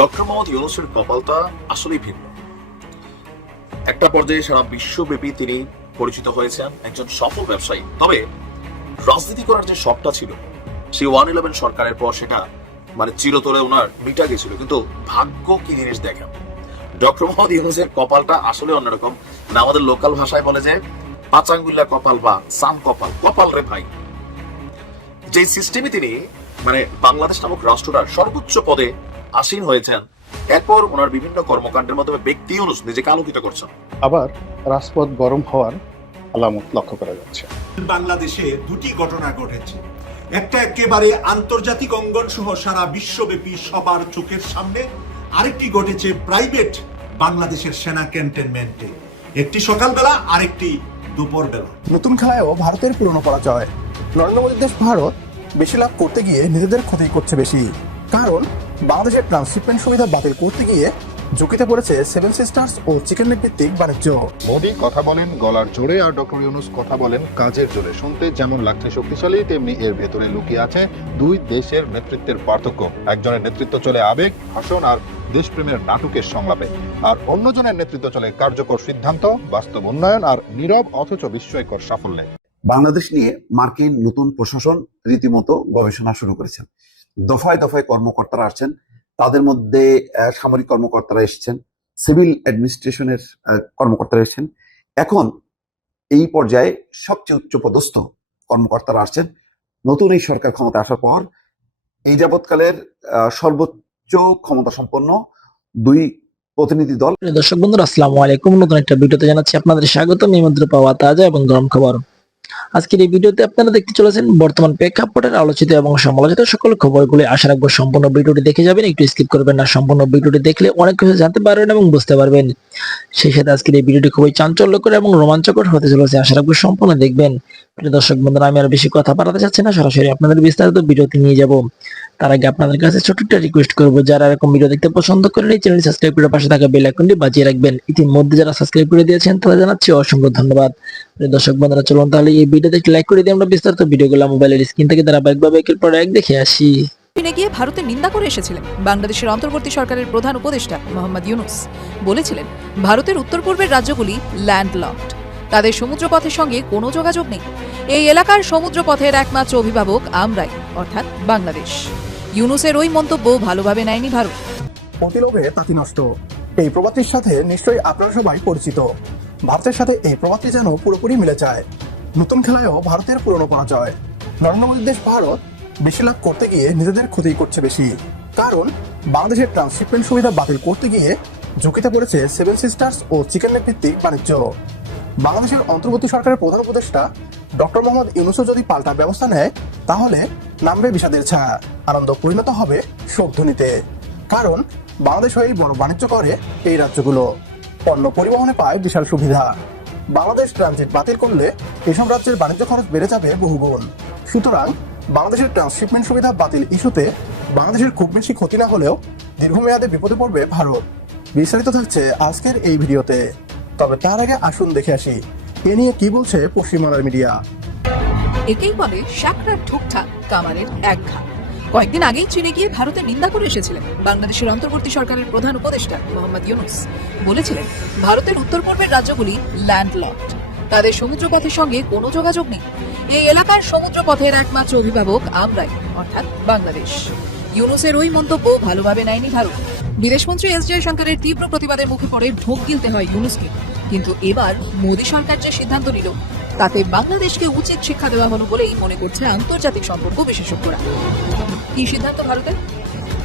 Doctor Mohammad ইউনূসের কপালটা আসলেই ভিন্ন। একটা পর্যায়ে সারা বিশ্বব্যাপী তিনি পরিচিত হয়েছেন একজন সফল ব্যবসায়ী। তবে রাজনীতি করার যে শখটা ছিল, সেই 111 সরকারের পর সেটা চিরতরে ওনার মিটা গেছিল। কিন্তু ভাগ্য কি জিনিস দেখেন, ডক্টর মোহাম্মদ ইউনূসের কপালটা আসলে অন্যরকম। আমাদের লোকাল ভাষায় বলে যে পাঁচাঙ্গুল্লা কপাল বা সাম কপাল, কপাল রে ভাই। যে সিস্টেমে তিনি বাংলাদেশ নামক রাষ্ট্রটার সর্বোচ্চ পদে আসীন হয়েছেন, এরপর ওনার বিভিন্ন কর্মকাণ্ডের মাধ্যমে ব্যক্তি ইউনূস নিজেকে আলোকিত করছেন। আবার রাজপথ গরম হওয়ার আলামত লক্ষ্য করা যাচ্ছে। বাংলাদেশে দুটি ঘটনা ঘটেছে। একটা একেবারে আন্তর্জাতিক অঙ্গন সহ সারা বিশ্বব্যাপী সবার চোখের সামনে, আরেকটি ঘটেছে প্রাইভেট বাংলাদেশের সেনা ক্যান্টনমেন্টে, একটি সকালবেলা আরেকটি দুপুরবেলা। নতুন খেলায়ও ভারতের পুরনো পরাজয়। নরেন্দ্র মোদীর দেশ ভারত বেশি লাভ করতে গিয়ে নিজেদের ক্ষতি করছে বেশি। কারণ বাংলাদেশের ট্রান্সশিপমেন্ট সুবিধা বাতিল করতে গিয়ে ঝুঁকিতে পড়েছে সেভেন সিস্টার্স ও চিকেন নেক ভিত্তিক বাণিজ্য। মোদী কথা বলেন গলার জোরে, আর ডক্টর ইউনূস কথা বলেন কাজের জোরে। শুনতে যেমন লাগছে শক্তিশালী, তেমনি এর ভেতরে লুকিয়ে আছে দুই দেশের নেতৃত্বের পার্থক্য। একজনের নেতৃত্ব চলে আবেগ, ভাষণ আর দেশপ্রেমের নাটকের সংলাপে, আর অন্যজনের নেতৃত্ব চলে কার্যকর সিদ্ধান্ত, বাস্তব উন্নয়ন আর নীরব অথচ বিস্ময়কর সাফল্যে। বাংলাদেশ নিয়ে মার্কিন নতুন প্রশাসন রীতিমতো গবেষণা শুরু করেছেন। দফায় দফায় কর্মকর্তারা আসছেন, তাদের মধ্যে সামরিক কর্মকর্তারা এসেছেন, সিভিল অ্যাডমিনিস্ট্রেশনের কর্মকর্তারা এসেছেন। এখন এই পর্যায়ে সবচেয়ে উচ্চপদস্থ কর্মকর্তারা আসছেন। নতুন এই সরকার ক্ষমতা আসার পর এই যাবৎকালের সর্বোচ্চ ক্ষমতা সম্পন্ন দুই প্রতিনিধি দল। দর্শক বন্ধুরা, আসসালামু আলাইকুম। নতুন একটা ভিডিওতে জানাচ্ছি আপনাদের স্বাগতম। এই মাত্র পাওয়া তাজা এবং গরম খবর। আজকের এই ভিডিওতে আপনারা দেখতে চলেছেন বর্তমান প্রেক্ষাপটের আলোচিত এবং সমালোচিত সকল খবরগুলি। আশা রাখবো সম্পূর্ণ ভিডিওটি দেখে যাবেন, একটু স্কিপ করবেন না। সম্পূর্ণ ভিডিওটি দেখলে অনেক কিছু জানতে পারবেন এবং বুঝতে পারবেন। সেই সাথে আজকের এই ভিডিওটি খুবই চাঞ্চল্যকর এবং রোমাঞ্চকর হতে চলেছে। আশা রাখবো সম্পূর্ণ দেখবেন। দর্শক বন্ধুরা, আমি আর বেশি কথা বাড়াতে চাচ্ছি না, সরাসরি আপনাদের বিস্তারিত ভিডিওতে নিয়ে যাব। তার আগে আপনাদের কাছে ছোট্ট একটা রিকোয়েস্ট করবো, যারা এরকম ভিডিও দেখতে পছন্দ করেন এই চ্যানেলটি সাবস্ক্রাইব করে পাশে থাকা বেল আইকনটি বাজিয়ে রাখবেন। ইতিমধ্যে যারা সাবস্ক্রাইব করে দিয়েছেন তাদের জানাচ্ছি অসংখ্য ধন্যবাদ। দর্শক বন্ধুরা, চলুন তাহলে এই ভিডিওতে একটি লাইক করে দিয়ে আমরা বিস্তারিত ভিডিওগুলো মোবাইলের স্ক্রিন থেকে ধারাবাহিকভাবে একের পর এক দেখে আসি। চীনে গিয়ে ভারতের নিন্দা করে এসেছিলেন বাংলাদেশের অন্তর্বর্তী সরকারের প্রধান উপদেষ্টা মোহাম্মদ ইউনূস। বলেছিলেন, ভারতের উত্তর পূর্বের রাজ্যগুলি ল্যান্ডলকড, তাদের সমুদ্রপথের সঙ্গে কোনো যোগাযোগ নেই। এই এলাকার সমুদ্রপথের একমাত্র অভিভাবক আমরাই, অর্থাৎ বাংলাদেশ। ইউনূসের ওই মন্তব্য ভালোভাবে নেয়নি ভারত। প্রতিলোভে তাঁতি নষ্ট, এই প্রবাদটির সাথে নিশ্চয়ই আপনারা সবাই পরিচিত। ভারতের সাথে এই প্রবাদটি যেন পুরোপুরি মিলে যায়। নতুন খেলায়ও ভারতের পুরনো পরাজয়। নরেন্দ্র মোদীর দেশ ভারত বেশি লাভ করতে গিয়ে নিজেদের ক্ষতি করছে বেশি। কারণ বাংলাদেশের ট্রান্সশিপমেন্ট সুবিধা বাতিল করতে গিয়ে ঝুঁকিতে পড়েছে সেভেন সিস্টার্স ও চিকেন নেক ভিত্তিক বাণিজ্য। বাংলাদেশের অন্তর্বর্তী সরকারের প্রধান উপদেষ্টা ডক্টর মোহাম্মদ ইউনূসও যদি পাল্টা ব্যবস্থা নেয়, তাহলে নামবে বিষাদের ছায়া, আনন্দ পরিণত হবে শোকধ্বনিতে। কারণ বাংলাদেশ হয়েই বড় বাণিজ্য করে এই রাজ্যগুলো, পণ্য পরিবহনে পায় বিশাল সুবিধা। বাংলাদেশ ট্রানজিট বাতিল করলে এসব রাজ্যের বাণিজ্য খরচ বেড়ে যাবে বহুগুণ। সুতরাং বাংলাদেশের ট্রান্সশিপমেন্ট সুবিধা বাতিল ইস্যুতে বাংলাদেশের খুব বেশি ক্ষতি না হলেও দীর্ঘমেয়াদে বিপদে পড়বে ভারত। বিস্তারিত থাকছে আজকের এই ভিডিওতে। তবে তার আগে আসুন দেখে আসি এ নিয়ে কি বলছে পশ্চিমবাংলার মিডিয়া। একেই বলে শাকরার ঠুকঠাক, কামারের এক ঘা। কয়েকদিন আগেই চীনে গিয়ে ভারতের নিন্দা করে এসেছিলেন বাংলাদেশের অন্তর্বর্তী সরকারের প্রধান উপদেষ্টা মোহাম্মদ ইউনূস। বলেছিলেন, ভারতের উত্তর পূর্বের রাজ্যগুলি ল্যান্ডলকড, তাদের সমুদ্রপথের সঙ্গে কোনো যোগাযোগ নেই। এই এলাকার সমুদ্রপথের একমাত্র অভিভাবক আমরাই, অর্থাৎ বাংলাদেশ। ইউনূসের ওই মন্তব্য ভালোভাবে নেয়নি ভারত। বিদেশমন্ত্রী এস জয়শঙ্করের তীব্র প্রতিবাদের মুখে পড়ে ঢোক গিলতে হয় ইউনূসকে। কিন্তু এবার মোদী সরকার যে সিদ্ধান্ত নিল, তাতে বাংলাদেশকে উচিত শিক্ষা দেওয়া হলো বলেই মনে করছে আন্তর্জাতিক সম্পর্ক বিশেষজ্ঞরা। কি সিদ্ধান্ত ভারতের?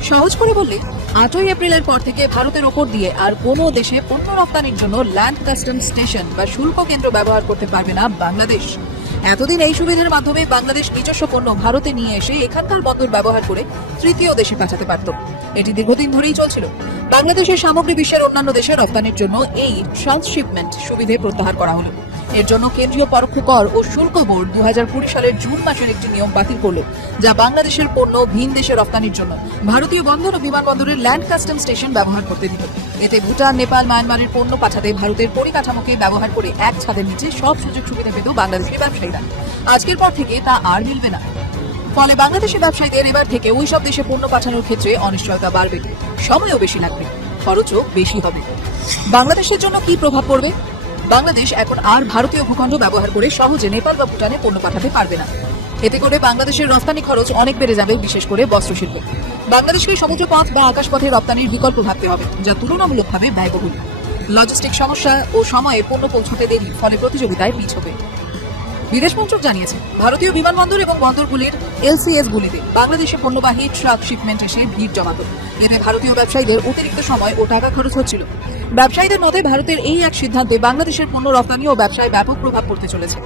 সহজ করে বললে, 8ই এপ্রিলের পর থেকে ভারতের ওপর দিয়ে আর কোনো দেশে পণ্য রপ্তানির জন্য ল্যান্ড কাস্টমস স্টেশন বা শুল্ক কেন্দ্র ব্যবহার করতে পারবে না বাংলাদেশ। এতদিন এই সুবিধার মাধ্যমে বাংলাদেশ নিজস্ব পণ্য ভারতে নিয়ে এসে এখানকার বন্দর ব্যবহার করে তৃতীয় দেশে পাঠাতে পারত। এটি দীর্ঘদিন ধরেই চলছিল। বাংলাদেশের সামগ্রী বিশ্বের অন্যান্য দেশে রপ্তানির জন্য এই ট্রান্সশিপমেন্ট সুবিধে প্রত্যাহার করা হলো। এর জন্য কেন্দ্রীয় পরোক্ষ কর ও শুল্ক বোর্ড 2020 সালের জুন মাসের একটি নিয়ম বাতিল করল, যা বাংলাদেশের পণ্য ভিন দেশে রপ্তানির জন্য ভারতীয় বন্দর ও বিমানবন্দরের ল্যান্ড কাস্টম স্টেশন ব্যবহার করতে দিল। এতে ভুটান, নেপাল, মায়ানমারের পণ্য পাঠাতে ভারতের পরিকাঠামোকে ব্যবহার করে এক ছাদের নিচে সব সুযোগ সুবিধা পেত বাংলাদেশি ব্যবসায়ীরা। আজকের পর থেকে তা আর মিলবে না। ফলে বাংলাদেশি ব্যবসায়ীদের এবার থেকে ওই সব দেশে পণ্য পাঠানোর ক্ষেত্রে অনিশ্চয়তা বাড়বে। সময়ও বেশি লাগবে, খরচও বেশি হবে। বাংলাদেশের জন্য কি প্রভাব পড়বে? বাংলাদেশ এখন আর ভারতীয় ভূখণ্ড ব্যবহার করে সহজে নেপাল বা ভুটানে পণ্য পাঠাতে পারবে না। এতে করে বাংলাদেশের রপ্তানি খরচ অনেক বেড়ে যাবে, বিশেষ করে বস্ত্রশিল্প। বাংলাদেশকে সমুদ্রপথ বা আকাশপথে রপ্তানির বিকল্প ভাবতে হবে, যা তুলনামূলকভাবে ব্যয়বহুল। লজিস্টিক সমস্যা ও সময়ে পণ্য পৌঁছতে দেরি, ফলে প্রতিযোগিতায় পিছ হবে। বিদেশ মন্ত্রক জানিয়েছে, ভারতীয় বিমানবন্দর এবং বন্দরগুলির এলসিএস গুলিতে বাংলাদেশে পণ্যবাহী ট্রাক শিপমেন্ট এসে ভিড় জমাত। এতে ভারতীয় ব্যবসায়ীদের অতিরিক্ত সময় ও টাকা খরচ হচ্ছিল। ব্যবসায়ীদের মতে, ভারতের এই এক সিদ্ধান্তে বাংলাদেশের পণ্য রপ্তানি ও ব্যবসায় ব্যাপক প্রভাব পড়তে চলেছে,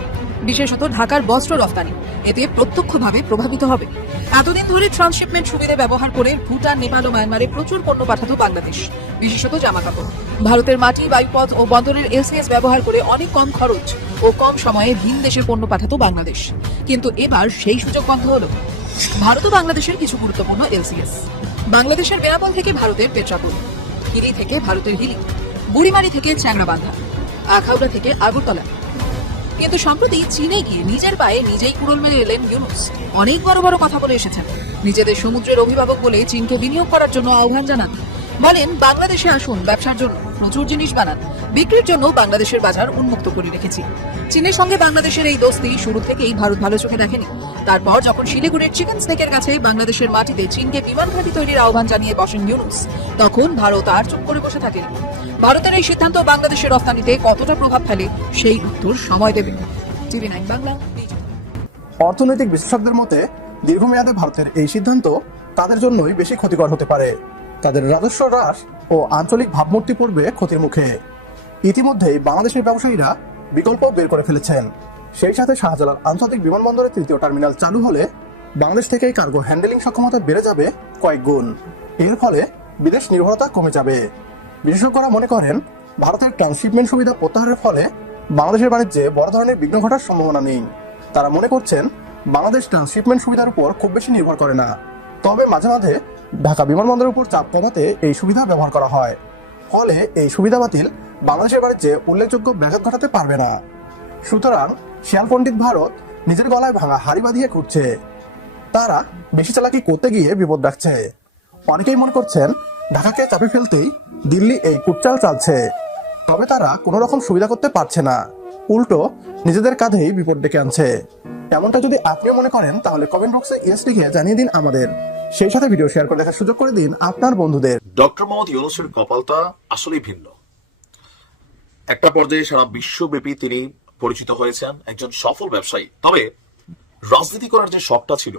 বিশেষত ঢাকার বস্ত্র রপ্তানি এতে প্রত্যক্ষভাবে প্রভাবিত হবে। এতদিন ধরে ট্রান্সশিপমেন্ট সুবিধা ব্যবহার করে ভুটান, নেপাল ও মায়ানমারে প্রচুর পণ্য পাঠাতো বাংলাদেশ, বিশেষত জামাকাপড়। ভারতের মাটি, বায়ুপথ ও বন্দরের এলসিএস ব্যবহার করে অনেক কম খরচ ও কম সময়ে ভিন দেশে পণ্য পাঠাতো বাংলাদেশ। কিন্তু এবার সেই সুযোগ বন্ধ হলো। ভারত ও বাংলাদেশের কিছু গুরুত্বপূর্ণ এলসিএস: বাংলাদেশের বেনাপোল থেকে ভারতের পেট্রাপোল, হিলি থেকে ভারতের হিলি, বুড়িমারি থেকে চ্যাংরাবান্ধা, আখাউড়া থেকে আগরতলা। কিন্তু সম্প্রতি চীনে গিয়ে নিজের পায়ে নিজেই কুড়োল মেরে এলেন ইউনুস। অনেক বড় বড় কথা বলে এসেছেন। নিজেদের সমুদ্রের অভিভাবক বলে চীনকে বিনিয়োগ করার জন্য আহ্বান জানান। বলেন, বাংলাদেশে আসুন, ব্যবসার জন্য প্রচুর জিনিস বানান, বিক্রির জন্য বাংলাদেশের বাজার উন্মুক্ত করে রেখেছি। চীনের সঙ্গে বাংলাদেশের এই দোস্তি শুরু থেকেই ভারত ভালো চোখে দেখেনি। তারপর যখন শিলিগুড়ির চিকেন স্নেকের কাছে বাংলাদেশের মাটিতে চীনকে বিমান ঘাঁটি তৈরির আহ্বান জানিয়ে বসেন ইউনুস, তখন ভারত আর চুপ করে বসে থাকেন। ভারতের এই সিদ্ধান্ত বাংলাদেশের রপ্তানিতে কতটা প্রভাব ফেলে সেই উত্তর সময় দেবে। TV9 বাংলা। অর্থনৈতিক বিশ্লেষকদের মতে, দীর্ঘমেয়াদে ভারতের এই সিদ্ধান্ত তাদের জন্যই বেশি ক্ষতিকর হতে পারে। তাদের রাজস্ব হ্রাস ও আঞ্চলিক ভাবমূর্তি পড়বে ক্ষতির মুখে। ইতিমধ্যেই বাংলাদেশের ব্যবসায়ীরা বিকল্প বের করে ফেলেছেন। সেই সাথে শাহজালাল আন্তর্জাতিক বিমানবন্দরের তৃতীয় টার্মিনাল চালু হলে বাংলাদেশ থেকেই কার্গো হ্যান্ডেলিং সক্ষমতা বেড়ে যাবে কয়েক গুণ। এর ফলে বিদেশ নির্ভরতা কমে যাবে। বিশেষজ্ঞরা মনে করেন, ভারতের ট্রান্সশিপমেন্ট সুবিধা প্রত্যাহারের ফলে বাংলাদেশের বাণিজ্যে বড় ধরনের বিঘ্ন ঘটার সম্ভাবনা নেই। তারা মনে করছেন, বাংলাদেশ ট্রান্সশিপমেন্ট সুবিধার উপর খুব বেশি নির্ভর করে না। তবে মাঝে মাঝে ঢাকা বিমানবন্দরের উপর চাপ কমাতে এই সুবিধা ব্যবহার করা হয়। ফলে এই সুবিধা বাতিল বাংলাদেশের বাণিজ্যে উল্লেখযোগ্য ব্যাঘাত ঘটাতে পারবে না। সুতরাং শেয়ার পণ্ডিত ভারত নিজের গলায় ভাঙা হাড়ি বাঁধিয়ে ঘুরছে। তারা বেশি চালাকি করতে গিয়ে বিপদ ডাকছে। অনেকেই মনে করছেন, ঢাকাকে চাপে ফেলতেই দিল্লি এই কুটচাল চালছে। তবে তারা কোনো রকম সুবিধা করতে পারছে না, উল্টো নিজেদের কাঁধেই বিপদ ডেকে আনছে। এমনটা যদি আপনিও মনে করেন, তাহলে কমেন্ট বক্সে ইয়েস লিখে জানিয়ে দিন আমাদের। সেই সাথে ভিডিও শেয়ার করে দেখার সুযোগ করে দিন আপনার বন্ধুদের। ডক্টর মোহাম্মদ ইউনূসের কপালটা আসলেই ভিন্ন। একটা পর্যায়ে সারা বিশ্বব্যাপী তিনি পরিচিত হয়েছেন একজন সফল ব্যবসায়ী। তবে রাজনীতি করার যে শখটা ছিল,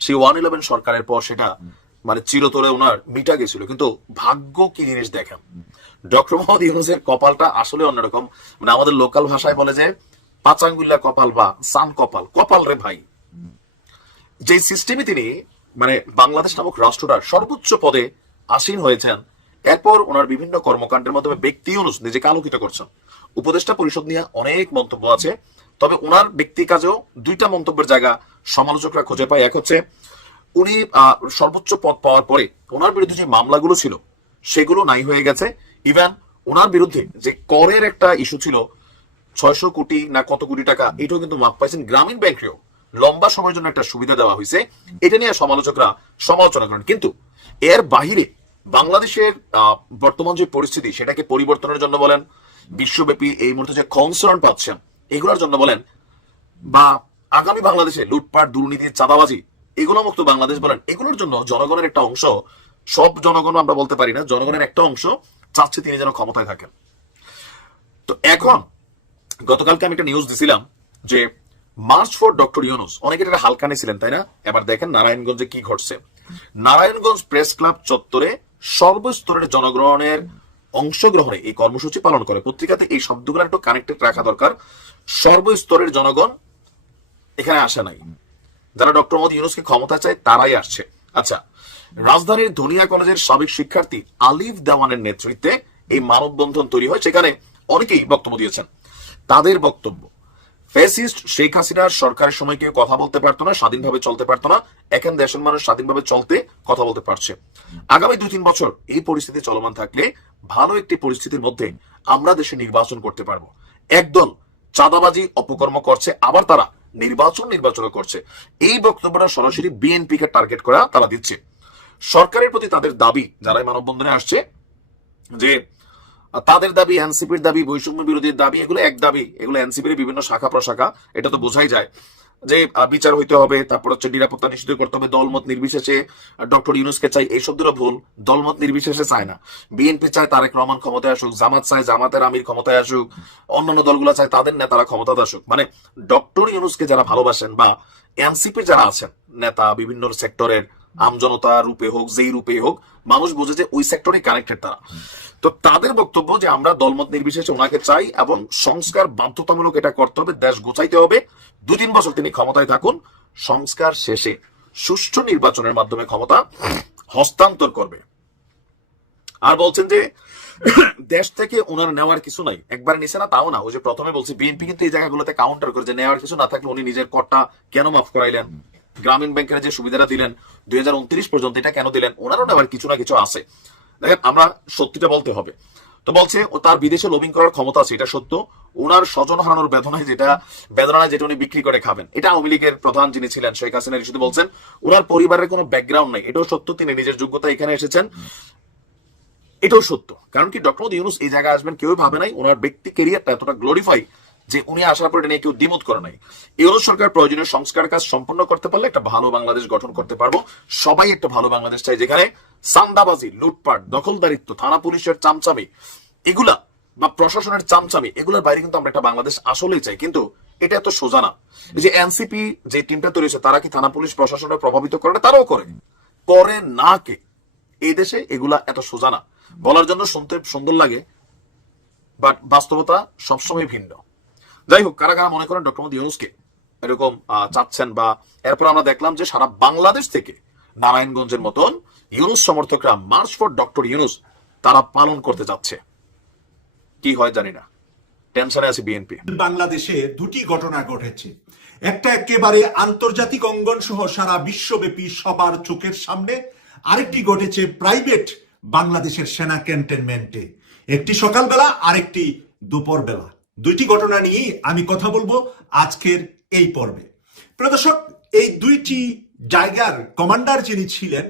সেই 111 সরকারের পর সেটা মানে চিরতরে ওনার মিটা গেছিল। কিন্তু ভাগ্য কি জিনিস দেখেন, ডক্টর মোহাম্মদ ইউনূসের কপালটা আসলে অন্যরকম। মানে আমাদের লোকাল ভাষায় বলে যে পাঁচাঙ্গুল্লা কপাল বা সান কপাল, কপাল রে ভাই। যে সিস্টেমে তিনি মানে বাংলাদেশ নামক রাষ্ট্রটার সর্বোচ্চ পদে আসীন হয়েছেন, এরপর ওনার বিভিন্ন কর্মকাণ্ডের মাধ্যমে ব্যক্তি ইউনূস নিজেকে আলোকিত করছেন। উপদেষ্টা পরিষদ নিয়ে অনেক মন্তব্য আছে, তবে ওনার ব্যক্তি কাজেও দুইটা মন্তব্যের জায়গা সমালোচকরা খুঁজে পায়। এক হচ্ছে, উনি সর্বোচ্চ পদ পাওয়ার পরে ওনার বিরুদ্ধে যে মামলাগুলো ছিল সেগুলো নাই হয়ে গেছে। ইভেন ওনার বিরুদ্ধে যে করের একটা ইস্যু ছিল, 600 কোটি না কত কোটি টাকা, এটাও কিন্তু মাপ পাইছেন। গ্রামীণ ব্যাংকেও লম্বা সময়ের জন্য একটা সুবিধা দেওয়া হয়েছে, এটা নিয়ে সমালোচকরা সমালোচনা করেন। কিন্তু এর বাহিরে বাংলাদেশের বর্তমান যে পরিস্থিতি, সেটাকে পরিবর্তনের জন্য বলেন, বিশ্বব্যাপী এই মুহূর্তে যে কনসার্ন পাচ্ছেন এগুলোর জন্য বলেন, বা আগামী বাংলাদেশে লুটপাট, দুর্নীতি, চাঁদাবাজি এগুলো মুক্ত বাংলাদেশ বলেন, এগুলোর জন্য জনগণের একটা অংশ, সব জনগণ আমরা বলতে পারি না, জনগণের একটা অংশ চাচ্ছে তিনি যেন ক্ষমতায় থাকেন। তো এখন গতকালকে আমি একটা নিউজ দিছিলাম যে মার্চ ফর ডক্টর ইউনূস, অনেকে এটা হালকা নিয়েছিলেন, তাই না? এবার দেখেন নারায়ণগঞ্জে কি ঘটছে। নারায়ণগঞ্জ প্রেস ক্লাব চত্বরে সর্বস্তরের জনগণের অংশগ্রহণে এই কর্মসূচি পালন করে। পত্রিকাতে এই শব্দগুলো একটু কানেক্টেড রাখা দরকার। সর্বস্তরের জনগণ এখানে আসে নাই, যারা ডক্টর মোহাম্মদ ইউনূসকে ক্ষমতা চায় তারাই আসছে। আচ্ছা, রাজধানীর ধনিয়া কলেজের সাবেক শিক্ষার্থী আলিফ দেওয়ানের নেতৃত্বে এই মানববন্ধন তৈরি হয়। সেখানে অনেকেই বক্তব্য দিয়েছেন। তাদের বক্তব্য, ফ্যাসিস্ট শেখ হাসিনার সরকারের সময় কেউ কথা বলতে পারতো না, স্বাধীনভাবে চলতে পারতো না। এখন দেশের মানুষ স্বাধীনভাবে চলতে, কথা বলতে পারছে। আগামী 2-3 বছর এই পরিস্থিতি চলমান থাকলে ভালো একটি পরিস্থিতির মধ্যে আমরা দেশে নির্বাচন করতে পারবো। একদল চাঁদাবাজি অপকর্ম করছে, আবার তারা নির্বাচন করছে। এই বক্তব্যটা সরাসরি বিএনপি কে টার্গেট করা তারা দিচ্ছে। সরকারের প্রতি তাদের দাবি, যারা এই মানববন্ধনে আসছে, যে তাদের দাবি, এনসিপির দাবি, বৈষম্য বিরোধীর দাবি, এগুলো এক দাবি, এগুলো এনসিপির বিভিন্ন শাখা প্রশাখা, এটা তো বোঝাই যায় যে বিচার হইতে হবে, তারপর হচ্ছে নিরাপত্তা নিশ্চিত করতে হবে, দলমত নির্বিশেষে ডক্টর ইউনূসকে চাই, এই শব্দটা ভুল, দলমত নির্বিশেষে চায় না। বিএনপি চায় তারেক রহমান ক্ষমতায় আসুক, জামাত চায় জামাতের আমির ক্ষমতায় আসুক, অন্যান্য দলগুলো চায় তাদের নেতারা ক্ষমতায় আসুক। মানে ডক্টর ইউনূসকে যারা ভালোবাসেন বা এনসিপি যারা আছেন নেতা, বিভিন্ন সেক্টরের আমজনতা রূপে হোক, যেই রূপে হোক, মানুষ বোঝে যে ওই সেক্টরে কানেক্টেড তারা। তো তাদের বক্তব্য যে আমরা দলমত নির্বিশেষে ওনাকে চাই এবং সংস্কার বাধ্যতামূলক এটা করতে হবে, দেশ গোছাইতে হবে, 2-3 বছর তিনি ক্ষমতায় থাকুন, সংস্কার শেষে সুষ্ঠু নির্বাচনের মাধ্যমে ক্ষমতা হস্তান্তর করবে। আর বলছেন যে দেশ থেকে ওনার নেওয়ার কিছু নাই, একবার নিছে না তাও না, ওই যে প্রথমে বলছি বিএনপি কিন্তু এই জায়গাগুলোতে কাউন্টার করে যে নেওয়ার কিছু না থাকলে উনি নিজের করটা কেন মাফ করাইলেন, গ্রামীণ ব্যাংকের যে সুবিধাটা দিলেন 2029 পর্যন্ত, এটা কেন দিলেন, ওনারও নেওয়ার কিছু না কিছু আছে। দেখেন, আমরা সত্যিটা বলতে হবে। তো বলছে ও তার বিদেশে লবিং করার ক্ষমতা আছে, এটা সত্য। ওনার স্বজন হারানোর বেদনায় যেটা উনি বিক্রি করে খাবেন, এটা আওয়ামী লীগের প্রধান যিনি ছিলেন শেখ হাসিনা শুধু বলছেন। ওনার পরিবারের কোনো ব্যাকগ্রাউন্ড নেই, এটাও সত্য। তিনি নিজের যোগ্যতা এখানে এসেছেন, এটাও সত্য। কারণ কি, ডক্টর ইউনূস এই জায়গায় আসবেন কেউ ভাবে নাই। ওনার ব্যক্তি ক্যারিয়ারটা এতটা গ্লোরিফাই যে উনি আসার পর এটা নিয়ে কেউ দ্বিমত করে নাই। ইউনূস সরকার প্রয়োজনীয় সংস্কার কাজ সম্পন্ন করতে পারলে একটা ভালো বাংলাদেশ গঠন করতে পারবো। সবাই একটা ভালো বাংলাদেশ চাই, যেখানে সান্দাবাজি, লুটপাট, দখলদারিত্ব, থানা পুলিশের চামচামি এগুলা বা প্রশাসনের চামচামি, এগুলোর বাইরে কিন্তু আমরা একটা বাংলাদেশ আসলেই চাই। কিন্তু এটা এত সোজা না। এই যে এনসিপি যে টিমটা তৈরি হয়েছে, তারা কি থানা পুলিশ প্রশাসনের প্রভাবিত করে না? তারাও করে না কে? এই দেশে এগুলা এত সোজা না। বলার জন্য শুনতে সুন্দর লাগে, বাট বাস্তবতা সবসময় ভিন্ন। যাই হোক, কারা কারা মনে করেন ডক্টর মোহাম্মদ ইউনূসকে এরকম চাচ্ছেন, বা এরপর আমরা দেখলাম যে সারা বাংলাদেশ থেকে নারায়ণগঞ্জের মতন ইউনূস সমর্থকরা মার্চ ফর ডক্টর ইউনূস তারা পালন করতে যাচ্ছে। কি হয় জানি না, টেনশনে আছে বিএনপি। বাংলাদেশে দুটি ঘটনা ঘটেছে। একটা একেবারে আন্তর্জাতিক অঙ্গন সহ সারা বিশ্বব্যাপী সবার চোখের সামনে, আরেকটি ঘটেছে প্রাইভেট বাংলাদেশের সেনা ক্যান্টনমেন্টে, একটি সকালবেলা আরেকটি দুপুর বেলা। দুইটি ঘটনা নিয়েই আমি কথা বলবো আজকের এই পর্বে। প্রিয় দর্শক, এই দুইটি জায়গার কমান্ডার যিনি ছিলেন,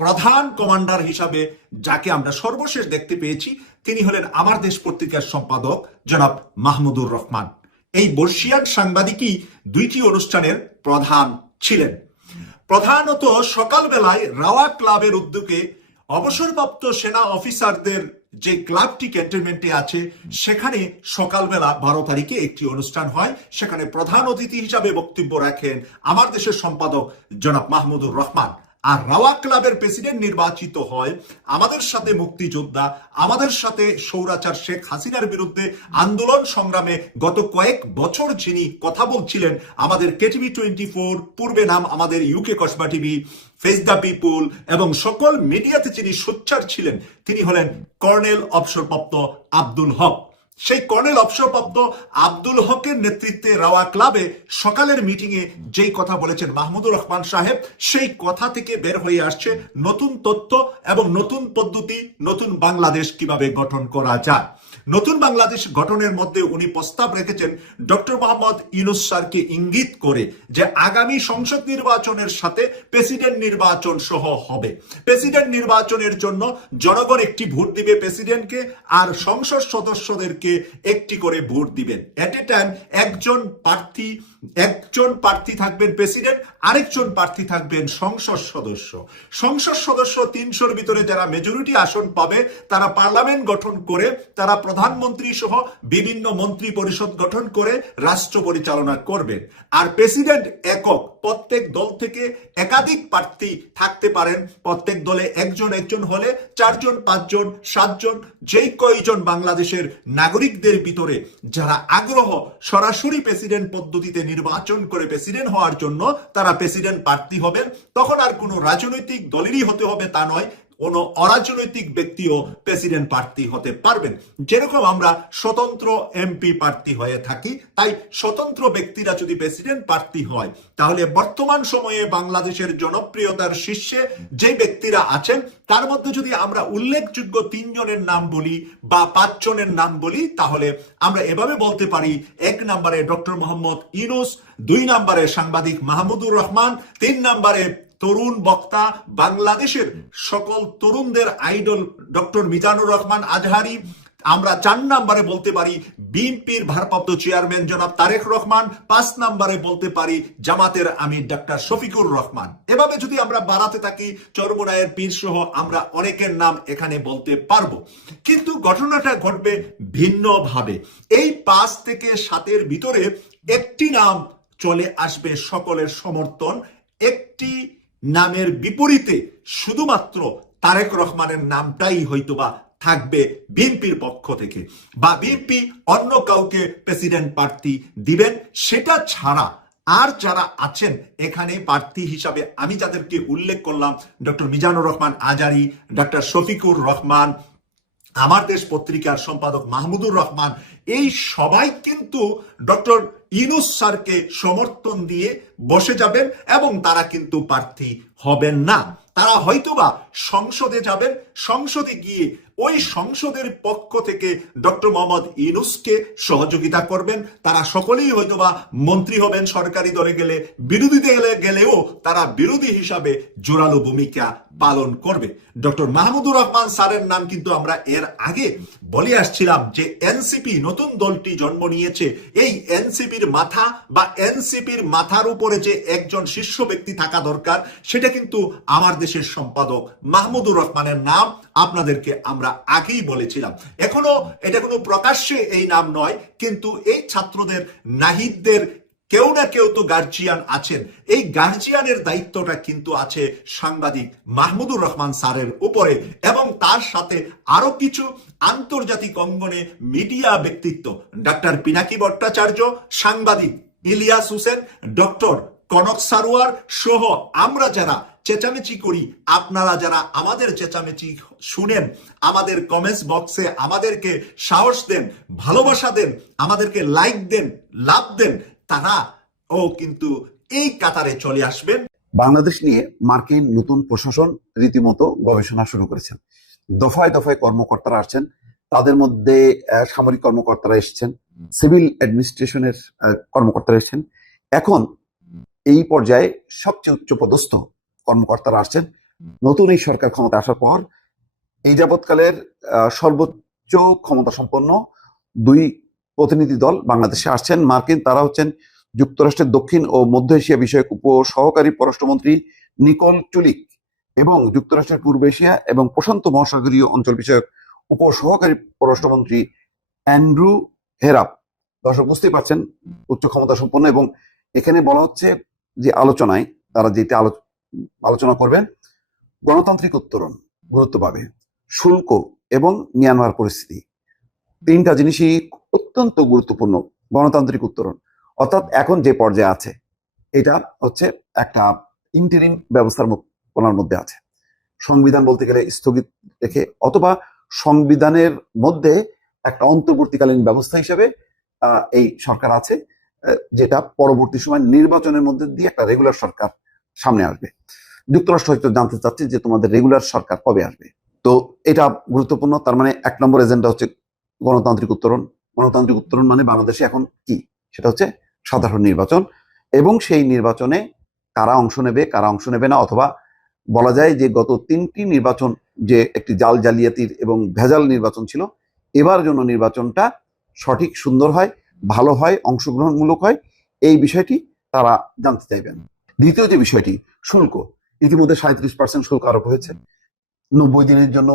প্রধান কমান্ডার হিসাবে যাকে আমরা সর্বশেষ দেখতে পেয়েছি, তিনি হলেন আমার দেশ পত্রিকার সম্পাদক জনাব মাহমুদুর রহমান। এই বর্ষিয়ান সাংবাদিকই দুইটি অনুষ্ঠানের প্রধান ছিলেন। প্রধানত সকালবেলায় রাওয়া ক্লাবের উদ্যোগে অবসরপ্রাপ্ত সেনা অফিসারদের যে ক্লাবটি ক্যান্টনমেন্টে আছে, সেখানে সকালবেলা 12 তারিখে একটি অনুষ্ঠান হয়। সেখানে প্রধান অতিথি হিসাবে বক্তব্য রাখেন আমার দেশের সম্পাদক জনাব মাহমুদুর রহমান। আর রাওয়া ক্লাবের প্রেসিডেন্ট নির্বাচিত হয় আমাদের সাথে মুক্তিযোদ্ধা, আমাদের সাথে স্বৈরাচার শেখ হাসিনার বিরুদ্ধে আন্দোলন সংগ্রামে গত কয়েক বছর যিনি কথা বলছিলেন, আমাদের কেটিভি 24, পূর্বে নাম আমাদের UK Kasba TV, face the people এবং সকল মিডিয়াতে যিনি সোচ্চার ছিলেন, তিনি হলেন কর্নেল অবসরপ্রাপ্ত আব্দুল হক। সেই কর্নেল অবসরপ্রাপ্ত আব্দুল হকের নেতৃত্বে রাওয়া ক্লাবে সকালের মিটিং এ যেই কথা বলেছেন মাহমুদুর রহমান সাহেব, সেই কথা থেকে বের হয়ে আসছে নতুন তথ্য এবং নতুন পদ্ধতি, নতুন বাংলাদেশ কিভাবে গঠন করা যায়। নতুন বাংলাদেশ গঠনের মধ্যে উনি প্রস্তাব রেখেছেন ডক্টর মোহাম্মদ ইউনূস স্যারকে ইঙ্গিত করে যে আগামী সংসদ নির্বাচনের সাথে প্রেসিডেন্ট নির্বাচন সহ হবে। প্রেসিডেন্ট নির্বাচনের জন্য জনগণ একটি ভোট দিবে প্রেসিডেন্টকে, আর সংসদ সদস্যদেরকে একটি করে ভোট দিবেন। এট এ টাইম একজন প্রার্থী থাকবেন প্রেসিডেন্ট, আরেকজন প্রার্থী থাকবেন সংসদ সদস্য। সংসদ সদস্য 300-র ভিতরে যারা মেজরিটি আসন পাবে, তারা পার্লামেন্ট গঠন করে, তারা প্রধানমন্ত্রী সহ বিভিন্ন মন্ত্রী পরিষদ গঠন করে রাষ্ট্র পরিচালনা করবেন। আর প্রেসিডেন্ট একক, প্রত্যেক দল থেকে একাধিক প্রার্থী থাকতে পারেন। প্রত্যেক দলে একজন হলে 4জন, 5জন, 7জন, যেই কয়জন বাংলাদেশের নাগরিকদের ভিতরে যারা আগ্রহ সরাসরি প্রেসিডেন্ট পদ্ধতিতে নির্বাচন করে প্রেসিডেন্ট হওয়ার জন্য, তারা প্রেসিডেন্ট প্রার্থী হবেন। তখন আর কোনো রাজনৈতিক দলেরই হতে হবে তা নয়, কোন অরাজনৈতিক ব্যক্তিও প্রেসিডেন্ট প্রার্থী হতে পারবেন। যেরকম আমরা স্বতন্ত্র এমপি প্রার্থী হয়ে থাকি, তাই স্বতন্ত্র ব্যক্তিরা যদি প্রেসিডেন্ট প্রার্থী হয়, তাহলে বর্তমান সময়ে বাংলাদেশের জনপ্রিয়তার শীর্ষে যে ব্যক্তিরা আছেন, তার মধ্যে যদি আমরা উল্লেখযোগ্য 3 জনের নাম বলি বা 5 জনের নাম বলি, তাহলে আমরা এভাবে বলতে পারি: 1 নম্বরে ডক্টর মোহাম্মদ ইউনূস, 2 নম্বরে সাংবাদিক মাহমুদুর রহমান, 3 নম্বরে তরুণ বক্তা, বাংলাদেশের সকল তরুণদের আইডল ডক্টর মিজানুর রহমান আজহারী। আমরা 4 নম্বরে বলতে পারি বিএনপির ভারপ্রাপ্ত চেয়ারম্যান জনাব তারেক রহমান। 5 নম্বরে বলতে পারি জামাতের আমির ডাক্তার শফিকুর রহমান। এভাবে যদি আমরা বাড়াতে থাকি, চরমোনায়ের পীর সহ আমরা অনেকের নাম এখানে বলতে পারবো। কিন্তু ঘটনাটা ঘটবে ভিন্নভাবে। এই 5 থেকে 7-এর ভিতরে একটি নাম চলে আসবে সকলের সমর্থন, একটি নামের বিপরীতে শুধুমাত্র তারেক রহমানের নামটাই হয়তোবা থাকবে বিএনপির পক্ষ থেকে, বা বিএনপি অন্য কাউকে প্রেসিডেন্ট প্রার্থী দিবেন। সেটা ছাড়া আর যারা আছেন এখানে প্রার্থী হিসাবে আমি যাদেরকে উল্লেখ করলাম, ডক্টর মিজানুর রহমান আজহারী, ডক্টর শফিকুর রহমান, আমার দেশ পত্রিকার সম্পাদক মাহমুদুর রহমান, এই সবাই কিন্তু ডক্টর ইউনূস স্যারকে সমর্থন দিয়ে বসে যাবেন এবং তারা কিন্তু প্রার্থী হবেন না। তারা হয়তোবা সংসদে যাবেন, সংসদে গিয়ে ওই সংসদের পক্ষ থেকে ডক্টর মোহাম্মদ ইউনূসকে সহযোগিতা করবেন। তারা সকলেই হয়তোবা মন্ত্রী হবেন সরকারি দলে গেলে, বিরোধী দলে গেলেও তারা বিরোধী হিসাবে জোরালো ভূমিকা পালন করবে। ডক্টর মাহমুদুর রহমান স্যারের নাম কিন্তু আমরা এর আগে বলে আসছিলাম যে এনসিপি নতুন দলটি জন্ম নিয়েছে, এই এনসিপির মাথা বা এনসিপির মাথার উপরে যে একজন শীর্ষ ব্যক্তি থাকা দরকার, সেটা কিন্তু আমার দেশের সম্পাদক মাহমুদুর রহমানের নাম আপনাদেরকে আমরা আগেই বলেছিলাম। এখনো এটা কোনো প্রকাশ্যে এই নাম নয়, কিন্তু এই ছাত্রদের নাহিদদের কেউ না কেউ তো গার্জিয়ান আছেন। এই গার্জিয়ানের দায়িত্বটা কিন্তু আছে সাংবাদিক মাহমুদুর রহমান স্যারের উপরে, এবং তার সাথে আরো কিছু আন্তর্জাতিক অঙ্গনে মিডিয়া ব্যক্তিত্ব, ডাক্তার পিনাকি ভট্টাচার্য, সাংবাদিক ইলিয়াস হোসেন, ডক্টর কনক সারোয়ার সহ আমরা যারা চেঁচামেচি করি, আপনারা যারা আমাদের চেঁচামেচি শুনেন, আমাদের কমেন্টস বক্সে আমাদেরকে সাহস দেন, ভালোবাসা দেন, আমাদেরকে লাইক দেন, লাভ দেন, তারা কিন্তু এই কাতারে চলে আসবেন। বাংলাদেশ নিয়ে মার্কিন নতুন প্রশাসন রীতিমতো গবেষণা শুরু করেছেন। দফায় দফায় কর্মকর্তারা আসছেন, তাদের মধ্যে সামরিক কর্মকর্তারা এসেছেন, সিভিল অ্যাডমিনিস্ট্রেশনের কর্মকর্তারা এসেছেন। এখন এই পর্যায়ে সবচেয়ে উচ্চপদস্থ কর্মকর্তারা আসছেন। নতুন এই সরকার ক্ষমতা আসার পর এই যাবৎকালের সর্বোচ্চ ক্ষমতা সম্পন্ন 2 প্রতিনিধি দল বাংলাদেশে আসছেন মার্কিন। তারা হচ্ছেন যুক্তরাষ্ট্রের দক্ষিণ ও মধ্য এশিয়া বিষয়ক উপসহকারী পররাষ্ট্রমন্ত্রী নিকোল চুলিক এবং যুক্তরাষ্ট্রের পূর্ব এশিয়া এবং প্রশান্ত মহাসাগরীয় অঞ্চল বিষয়ক উপসহকারী পররাষ্ট্রমন্ত্রী অ্যান্ড্রু হেরাপ। দর্শক বুঝতেই পারছেন উচ্চ ক্ষমতা সম্পন্ন। এবং এখানে বলা হচ্ছে যে আলোচনায় তারা যেটা আলোচনা করবেন, গণতান্ত্রিক উত্তরণ গুরুত্ব পাবে, শুল্ক এবং মিয়ানমার পরিস্থিতি, 3টা জিনিসই অত্যন্ত গুরুত্বপূর্ণ। গণতান্ত্রিক উত্তরণ অর্থাৎ এখন যে পর্যায়ে আছে এটা হচ্ছে একটা ইন্টারিম ব্যবস্থার কোনার মধ্যে আছে। সংবিধান বলতে গেলে স্থগিত রেখে অথবা সংবিধানের মধ্যে একটা অন্তর্বর্তীকালীন ব্যবস্থা হিসেবে এই সরকার আছে, যেটা পরবর্তী সময় নির্বাচনের মধ্যে দিয়ে একটা রেগুলার সরকার সামনে আসবে। যুক্তরাষ্ট্র হয়তো জানতে চাচ্ছে যে তোমাদের রেগুলার সরকার কবে আসবে। তো এটা গুরুত্বপূর্ণ। তার মানে 1 নম্বর এজেন্ডা হচ্ছে গণতান্ত্রিক উত্তরণ। গণতান্ত্রিক উত্তরণ মানে বাংলাদেশে এখন কি, সেটা হচ্ছে সাধারণ নির্বাচন, এবং সেই নির্বাচনে কারা অংশ নেবে কারা অংশ নেবে না, অথবা বলা যায় যে গত 3টি নির্বাচন যে একটি জাল জালিয়াতির এবং ভেজাল নির্বাচন ছিল, এবার জন্য নির্বাচনটা সঠিক, সুন্দর হয়, ভালো হয়, অংশগ্রহণমূলক হয়, এই বিষয়টি তারা জানতে চাইবেন। দ্বিতীয় যে বিষয়টি শুল্ক, ইতিমধ্যে 37% শুল্ক আরোপ হয়েছে, 90 দিনের জন্য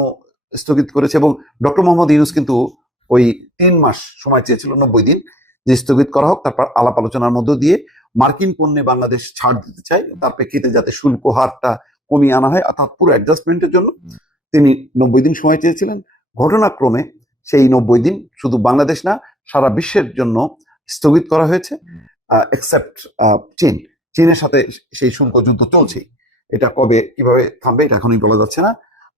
স্থগিত করেছে। এবং ডক্টর মোহাম্মদ ইউনূস কিন্তু ওই 3 মাস সময় চেয়েছিল, 90 দিন যে স্থগিত করা হোক, তারপর আলাপ আলোচনার মধ্য দিয়ে মার্কিন পণ্যে বাংলাদেশ ছাড় দিতে চায়, তার প্রেক্ষিতে যাতে শুল্ক হারটা কমিয়ে আনা হয়, অর্থাৎ পুরো অ্যাডজাস্টমেন্টের জন্য তিনি 90 দিন সময় চেয়েছিলেন। ঘটনাক্রমে সেই 90 দিন শুধু বাংলাদেশ না, সারা বিশ্বের জন্য স্থগিত করা হয়েছে, এক্সেপ্ট চীনের সাথে সেই শুল্ক যুদ্ধ চলছে। এটা কবে কিভাবে থামবে এটা এখনই বলা যাচ্ছে না।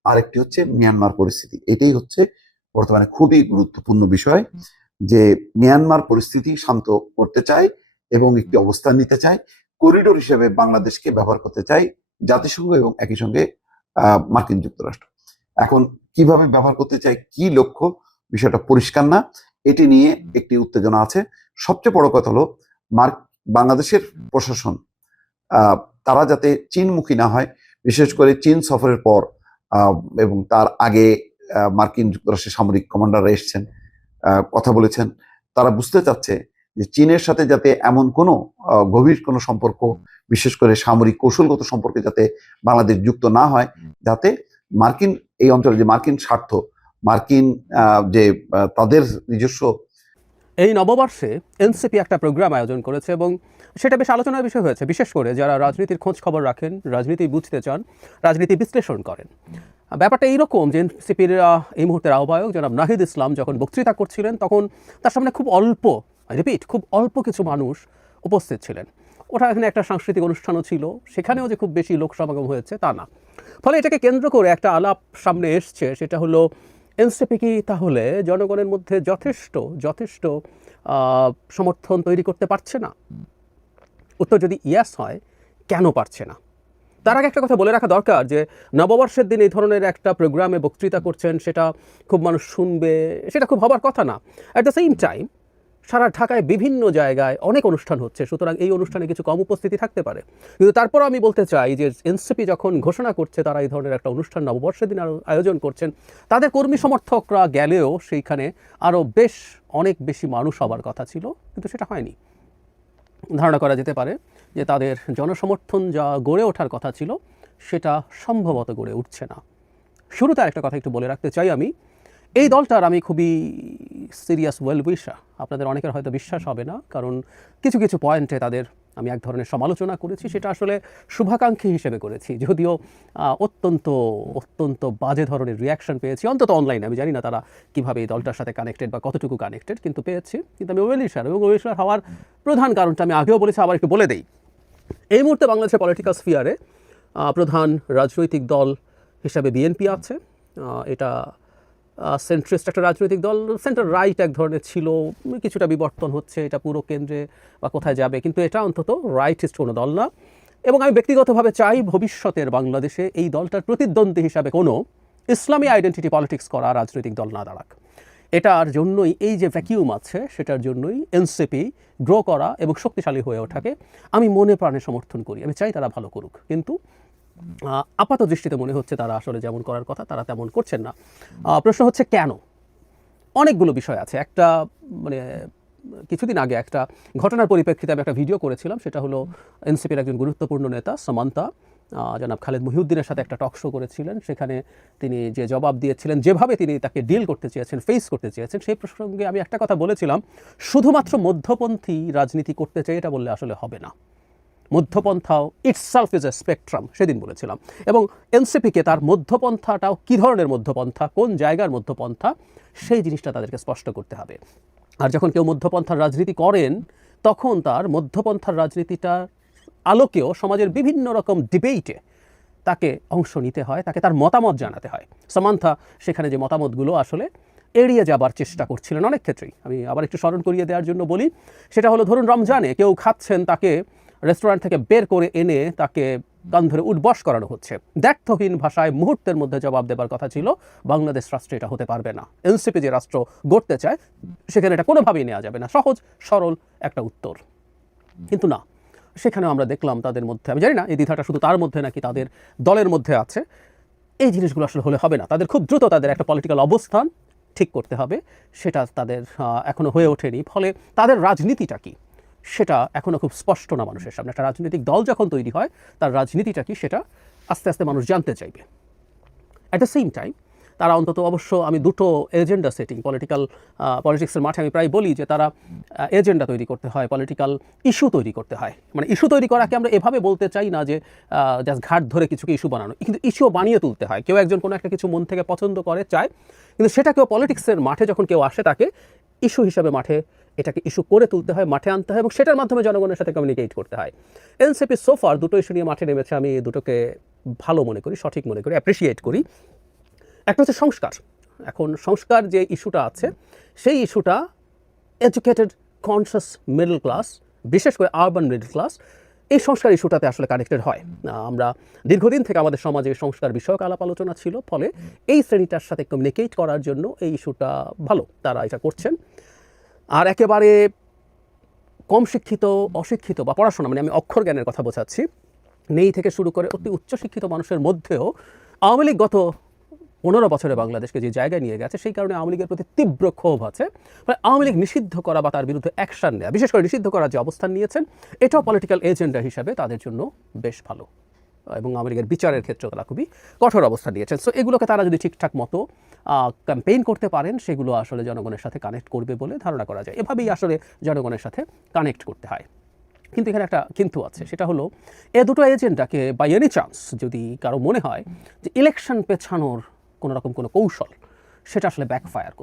আরেকটি হচ্ছে মিয়ানমার পরিস্থিতি। এটাই হচ্ছে বর্তমানে খুবই গুরুত্বপূর্ণ বিষয়, যে মিয়ানমার পরিস্থিতি শান্ত করতে চায় এবং একটি অবস্থান নিতে চায়, করিডোর হিসেবে বাংলাদেশকে ব্যবহার করতে চায় জাতিসংঘ এবং একই সঙ্গে মার্কিন যুক্তরাষ্ট্র। এখন কিভাবে ব্যবহার করতে চায়, কি লক্ষ্য, বিষয়টা পরিষ্কার না। এটি নিয়ে একটি উত্তেজনা আছে। সবচেয়ে বড় কথা হলো বাংলাদেশের প্রশাসন তারা যাতে চীনমুখী না হয়, বিশেষ করে চীন সফরের পর এবং তার আগে মার্কিন যুক্তরাষ্ট্রের সামরিক কমান্ডাররা এসেছেন, কথা বলেছেন। তারা বুঝতে চাচ্ছে যে চীনের সাথে যাতে এমন কোনো গভীর কোনো সম্পর্ক, বিশেষ করে সামরিক কৌশলগত সম্পর্কে যাতে বাংলাদেশ যুক্ত না হয়, যাতে মার্কিন এই অঞ্চলে যে মার্কিন স্বার্থ, মার্কিন যে তাদের নিজস্ব এই নববর্ষে এনসিপি একটা প্রোগ্রাম আয়োজন করেছে এবং সেটা বেশ আলোচনার বিষয় হয়েছে, বিশেষ করে যারা রাজনীতির খোঁজ খবর রাখেন, রাজনীতি বুঝতে চান, রাজনীতি বিশ্লেষণ করেন। ব্যাপারটা এইরকম যে এনসিপির এই মুহূর্তের আহ্বায়ক জনাব নাহিদ ইসলাম যখন বক্তৃতা করছিলেন তখন তার সামনে খুব অল্প কিছু মানুষ উপস্থিত ছিলেন। ওটা এখানে একটা সাংস্কৃতিক অনুষ্ঠানও ছিল, সেখানেও যে খুব বেশি লোক সমাগম হয়েছে তা না। ফলে এটাকে কেন্দ্র করে একটা আলাপ সামনে এসছে, সেটা হলো এনসিপি কি তাহলে জনগণের মধ্যে যথেষ্ট সমর্থন তৈরি করতে পারছে না? উত্তর যদি ইয়াস হয়, কেন পারছে না? তার আগে একটা কথা বলে রাখা দরকার যে নববর্ষের দিন এই ধরনের একটা প্রোগ্রামে বক্তৃতা করছেন, সেটা খুব মানুষ শুনবে, সেটা খুব হবার কথা না। অ্যাট দ্য সেম টাইম সারা ঢাকায় বিভিন্ন জায়গায় অনেক অনুষ্ঠান হচ্ছে, সুতরাং এই অনুষ্ঠানে কিছু কম উপস্থিতি থাকতে পারে। কিন্তু তারপর আমি বলতে চাই যে এনসিপি যখন ঘোষণা করছে তারা এই ধরনের একটা অনুষ্ঠান নববর্ষের দিন আয়োজন করছেন, তাদের কর্মী সমর্থকরা গেলেও সেইখানে আরও অনেক বেশি মানুষ হবার কথা ছিল, কিন্তু সেটা হয়নি। ধারণা করা যেতে পারে যে তাদের জনসমর্থন যা গড়ে ওঠার কথা ছিল সেটা সম্ভবত গড়ে উঠছে না। শুরুতে একটা কথা একটু বলে রাখতে চাই, আমি এই দলটার আমি খুবই সিরিয়াস ওয়েল উইশার। আপনাদের অনেকের হয়তো বিশ্বাস হবে না, কারণ কিছু কিছু পয়েন্টে তাদের আমি এক ধরনের সমালোচনা করেছি, সেটা আসলে শুভাকাঙ্ক্ষী হিসেবে করেছি, যদিও অত্যন্ত বাজে ধরনের রিয়াকশন পেয়েছি, অন্তত অনলাইনে। আমি জানি না তারা কীভাবে এই দলটার সাথে কানেক্টেড বা কতটুকু কানেক্টেড, কিন্তু পেয়েছি। কিন্তু আমি ওয়েল উইশার, এবং ওয়েল উইশার হওয়ার প্রধান কারণটা আমি আগেও বলেছি, আবার একটু বলে দেই। এই মুহূর্তে বাংলাদেশের পলিটিক্যাল স্ফিয়ারে প্রধান রাজনৈতিক দল হিসাবে বিএনপি আছে। এটা সেন্ট্রিস্ট একটা রাজনৈতিক দল, সেন্টার রাইট এক ধরনের ছিল, কিছুটা বিবর্তন হচ্ছে, এটা পুরো কেন্দ্রে বা কোথায় যাবে, কিন্তু এটা অন্তত রাইটিস্ট কোনো দল না। এবং আমি ব্যক্তিগতভাবে চাই ভবিষ্যতের বাংলাদেশে এই দলটার প্রতিদ্বন্দ্বী হিসাবে কোনো ইসলামী আইডেন্টিটি পলিটিক্স করা রাজনৈতিক দল না দাঁড়াক। এটার জন্যই এই যে ভ্যাকিউম আছে, সেটার জন্যই এনসিপি গ্রো করা এবং শক্তিশালী হয়ে ওঠাকে আমি মনে প্রাণে সমর্থন করি। আমি চাই তারা ভালো করুক, কিন্তু আপাত দৃষ্টিতে মনে হচ্ছে তারা আসলে যেমন করার কথা তারা তেমন করছেন না। প্রশ্ন হচ্ছে কেন? অনেকগুলো বিষয় আছে। একটা কিছুদিন আগে একটা ঘটনার পরিপ্রেক্ষিতে আমি একটা ভিডিও করেছিলাম, সেটা হলো এনসিপির একজন গুরুত্বপূর্ণ নেতা সামান্তা জনাব খালেদ মহিউদ্দিনের সাথে একটা টকশো করেছিলেন। সেখানে তিনি যে জবাব দিয়েছিলেন, যেভাবে তিনি তাকে ডিল করতে চেয়েছেন, ফেস করতে চেয়েছেন, সেই প্রসঙ্গে আমি একটা কথা বলেছিলাম, শুধুমাত্র মধ্যপন্থী রাজনীতি করতে চাই এটা বললে আসলে হবে না। মধ্যপন্থাও ইটসেলফ ইজ এ স্পেকট্রাম, সেদিন বলেছিলাম। এবং এনসিপিকে তার মধ্যপন্থাটাও কী ধরনের মধ্যপন্থা, কোন জায়গার মধ্যপন্থা, সেই জিনিসটা তাদেরকে স্পষ্ট করতে হবে। আর যখন কেউ মধ্যপন্থার রাজনীতি করেন, তখন তার মধ্যপন্থার রাজনীতিটার আলোকেও সমাজের বিভিন্ন রকম ডিবেটে তাকে অংশ নিতে হয়, তাকে তার মতামত জানাতে হয়। সামান্থা সেখানে যে মতামতগুলো আসলে এড়িয়ে যাবার চেষ্টা করছিলেন অনেক ক্ষেত্রেই। আমি আবার একটু স্মরণ করিয়ে দেওয়ার জন্য বলি, সেটা হলো ধরুন রমজানে কেউ খাচ্ছেন, তাকে রেস্টুরেন্ট থেকে বের করে এনে তাকে কান ধরে উঠবস করানো হচ্ছে। দ্ব্যর্থহীন ভাষায় মুহূর্তের মধ্যে জবাব দেবার কথা ছিল, বাংলাদেশ রাষ্ট্রে এটা হতে পারবে না। এনসিপি যে রাষ্ট্র গড়তে চায় সেখানে এটা কোনোভাবেই নেওয়া যাবে না। সহজ সরল একটা উত্তর, কিন্তু না, সেখানেও আমরা দেখলাম তাদের মধ্যে, আমি জানি না এই দ্বিধাটা শুধু তার মধ্যে নাকি তাদের দলের মধ্যে আছে, এই জিনিসগুলো আসলে হলে হবে না। তাদের খুব দ্রুত তাদের একটা পলিটিক্যাল অবস্থান ঠিক করতে হবে, সেটা তাদের এখনো হয়ে ওঠেনি। ফলে তাদের রাজনীতিটা কি সেটা এখনো খুব স্পষ্ট না মানুষের সামনে। একটা রাজনৈতিক দল যখন তৈরি হয়, তার রাজনীতিটা কি সেটা আস্তে আস্তে মানুষ জানতে চাইবে। অ্যাট দ্য সেম টাইম তারা অন্তত, অবশ্য আমি দুটো এজেন্ডা সেটিং, পলিটিক্সের মাঠে আমি প্রায় বলি যে তারা এজেন্ডা তৈরি করতে হয়, পলিটিক্যাল ইস্যু তৈরি করতে হয়। মানে ইস্যু তৈরি করাকে আমরা এভাবে বলতে চাই না যে জাস্ট ঘাট ধরে কিছুকে ইস্যু বানানো, কিন্তু ইস্যুও বানিয়ে তুলতে হয়। কেউ একজন কোনো একটা কিছু মন থেকে পছন্দ করে, চায়, কিন্তু সেটাকেও পলিটিক্সের মাঠে যখন কেউ আসে, তাকে ইস্যু হিসাবে মাঠে এটাকে ইস্যু করে তুলতে হয়, মাঠে আনতে হয়, এবং সেটার মাধ্যমে জনগণের সাথে কমিউনিকেট করতে হয়। এনসিপি সোফার দুটো ইস্যু নিয়ে মাঠে নেমেছে, আমি দুটোকে ভালো মনে করি, সঠিক মনে করি, অ্যাপ্রিসিয়েট করি। একটা হচ্ছে সংস্কার। এখন সংস্কার যে ইস্যুটা আছে, সেই ইস্যুটা এডুকেটেড কনসিয়াস মিডল ক্লাস, বিশেষ করে আরবান মিডল ক্লাস, এই সংস্কার ইস্যুটাতে আসলে কানেক্টেড হয়। আমরা দীর্ঘদিন থেকে আমাদের সমাজে সংস্কার বিষয়ক আলাপ আলোচনা ছিল, ফলে এই শ্রেণীটার সাথে কমিউনিকেট করার জন্য এই ইস্যুটা ভালো, তারা এটা করছেন। আর একেবারে কম শিক্ষিত, অশিক্ষিত বা পড়াশোনা, মানে আমি অক্ষর জ্ঞানের কথা বোঝাচ্ছি, নেই থেকে শুরু করে অতি উচ্চশিক্ষিত মানুষের মধ্যেও আওয়ামী লীগ গত 15 বছরে বাংলাদেশকে যে জায়গায় নিয়ে গেছে সেই কারণে আওয়ামী লীগের প্রতি তীব্র ক্ষোভ আছে। মানে আওয়ামী লীগ নিষিদ্ধ করা বা তার বিরুদ্ধে অ্যাকশন নেওয়া, বিশেষ করে নিষিদ্ধ করার যে অবস্থান নিয়েছেন, এটাও পলিটিক্যাল এজেন্ডা হিসাবে তাদের জন্য বেশ ভালো, এবং আওয়ামী লীগের বিচারের ক্ষেত্রেও তারা খুবই কঠোর অবস্থান নিয়েছেন। সো এগুলোকে তারা যদি ঠিকঠাক মতো ক্যাম্পেইন করতে পারেন, সেগুলো আসলে জনগণের সাথে কানেক্ট করবে বলে ধারণা করা যায়। এভাবেই আসলে জনগণের সাথে কানেক্ট করতে হয়। কিন্তু এখানে একটা কিন্তু আছে, সেটা হলো এ দুটো এজেন্ডাকে বাই এনি চান্স যদি কারো মনে হয় যে ইলেকশন পেছানোর কোনো রকম কোনো কৌশল, সেটা আসলে ব্যাকফায়ার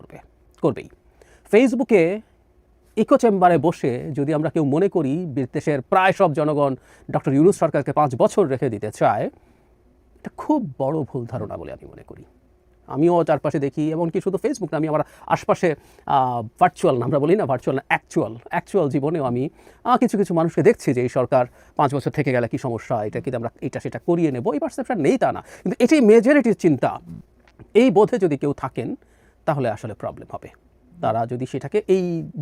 করবেই। ফেসবুকে ইকো চেম্বারে বসে যদি আমরা কেউ মনে করি দেশের প্রায় সব জনগণ ডক্টর ইউনূস সরকারকে 5 বছর রেখে দিতে চায়, এটা খুব বড় ভুল ধারণা বলে আমি মনে করি। আমিও চারপাশে দেখি, এমনকি শুধু ফেসবুক না, আমি আমার আশপাশে ভার্চুয়াল, আমরা বলি না ভার্চুয়াল না, অ্যাকচুয়াল জীবনেও আমি কিছু কিছু মানুষকে দেখছি যে এই সরকার 5 বছর থেকে গেলে কি সমস্যা, এটা কিন্তু আমরা এটা সেটা করিয়ে নেব, এই পারসেপশন নেই তা না, কিন্তু এটাই মেজরিটির চিন্তা। এই বোধে যদি কেউ থাকেন তাহলে আসলে প্রবলেম হবে। তারা যদি সেটাকে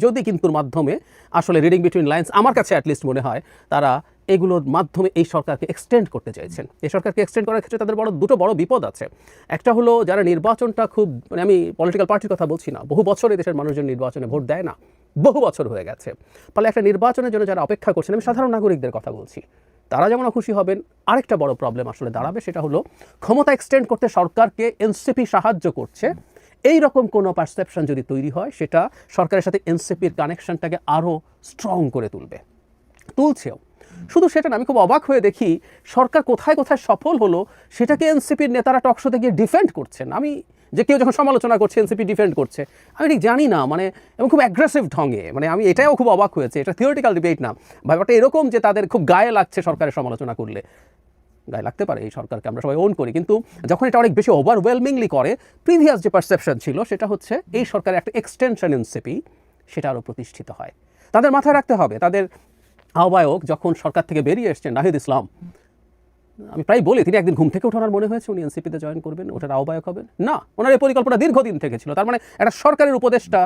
যদি কিন্তুর মাধ্যমে আসলে রিডিং বিটুইন লাইন্স, আমার কাছে অ্যাটলিস্ট মনে হয় তারা এগুলোর মাধ্যমে এই সরকারকে এক্সটেন্ড করতে চাইছেন। এই সরকারকে এক্সটেন্ড করার ক্ষেত্রে তাদের দুটো বড় বিপদ আছে। একটা হলো যারা নির্বাচনটা খুব, মানে আমি পলিটিক্যাল পার্টির কথা বলছি না, বহু বছর এই দেশের মানুষজন নির্বাচনে ভোট দেয় না, বহু বছর হয়ে গেছে। ফলে একটা নির্বাচনের জন্য যারা অপেক্ষা করছেন, আমি সাধারণ নাগরিকদের কথা বলছি, তারা যেমন খুশি হবেন, আরেকটা বড় প্রবলেম আসলে দাঁড়াবে, সেটা হলো ক্ষমতা এক্সটেন্ড করতে সরকারকে এনসিপি সাহায্য করছে, এই রকম কোনো পারসেপশন যদি তৈরি হয়, সেটা সরকারের সাথে এনসিপির কানেকশনটাকে আরও স্ট্রং করে তুলছেও। শুধু সেটা না, আমি খুব অবাক হয়ে দেখি সরকার কোথায় কোথায় সফল হলো সেটাকে এনসিপির নেতারা টকশোতে গিয়ে ডিফেন্ড করছেন। আমি যে কেউ যখন সমালোচনা করছে এনসিপি ডিফেন্ড করছে, আমি ঠিক জানি না, মানে এবং খুব অ্যাগ্রেসিভ ঢঙে, মানে আমি এটাও খুব অবাক হয়েছে। এটা থিওরিটিক্যাল ডিবেট না, ব্যাপারটা এরকম যে তাদের খুব গায়ে লাগছে সরকারের সমালোচনা করলে। গায়ে লাগতে পারে, এই সরকারকে আমরা সবাই ওন করি, কিন্তু যখন এটা অনেক বেশি ওভারওয়েলমিংলি করে, প্রিভিয়াস যে পারসেপশন ছিল সেটা হচ্ছে এই সরকারের একটা এক্সটেনশন এনসিপি, সেটা আরও প্রতিষ্ঠিত হয়। তাদের মাথায় রাখতে হবে, তাদের আহ্বায়ক যখন সরকার থেকে বেরিয়ে এসছেন নাহিদ ইসলাম, আমি প্রায় বলি তিনি একদিন ঘুম থেকে ওঠার মনে হয়েছে উনি এনসিপিতে জয়েন করবেন, ওটার আহ্বায়ক হবেন না। ওনার এই পরিকল্পনা দীর্ঘদিন থেকে ছিল। তার মানে একটা সরকারের উপদেষ্টা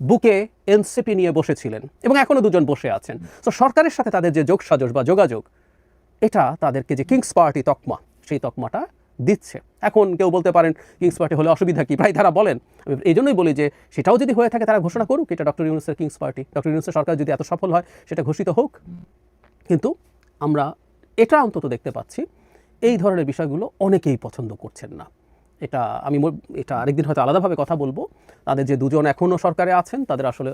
বুকে এনসিপি নিয়ে বসেছিলেন এবং এখনো দুজন বসে আছেন। তো সরকারের সাথে তাদের যে যোগসাজশ বা যোগাযোগ, এটা তাদেরকে যে কিংস পার্টি তকমা, সেই তকমাটা দিচ্ছে। এখন কেউ বলতে পারেন কিংস পার্টি হলে অসুবিধা কি, প্রায় তারা বলেন। আমি এই জন্যই বলি যে সেটাও যদি হয়ে থাকে তারা ঘোষণা করুক এটা ডক্টর ইউনূসের কিংস পার্টি। ডক্টর ইউনূসের সরকার যদি এত সফল হয় সেটা ঘোষিত হোক। কিন্তু আমরা এটা অন্তত দেখতে পাচ্ছি এই ধরনের বিষয়গুলো অনেকেই পছন্দ করছেন না। এটা আরেকদিন হয়তো আলাদাভাবে কথা বলবো। তাদের যে দুজন এখনও সরকারে আছেন, তাদের আসলে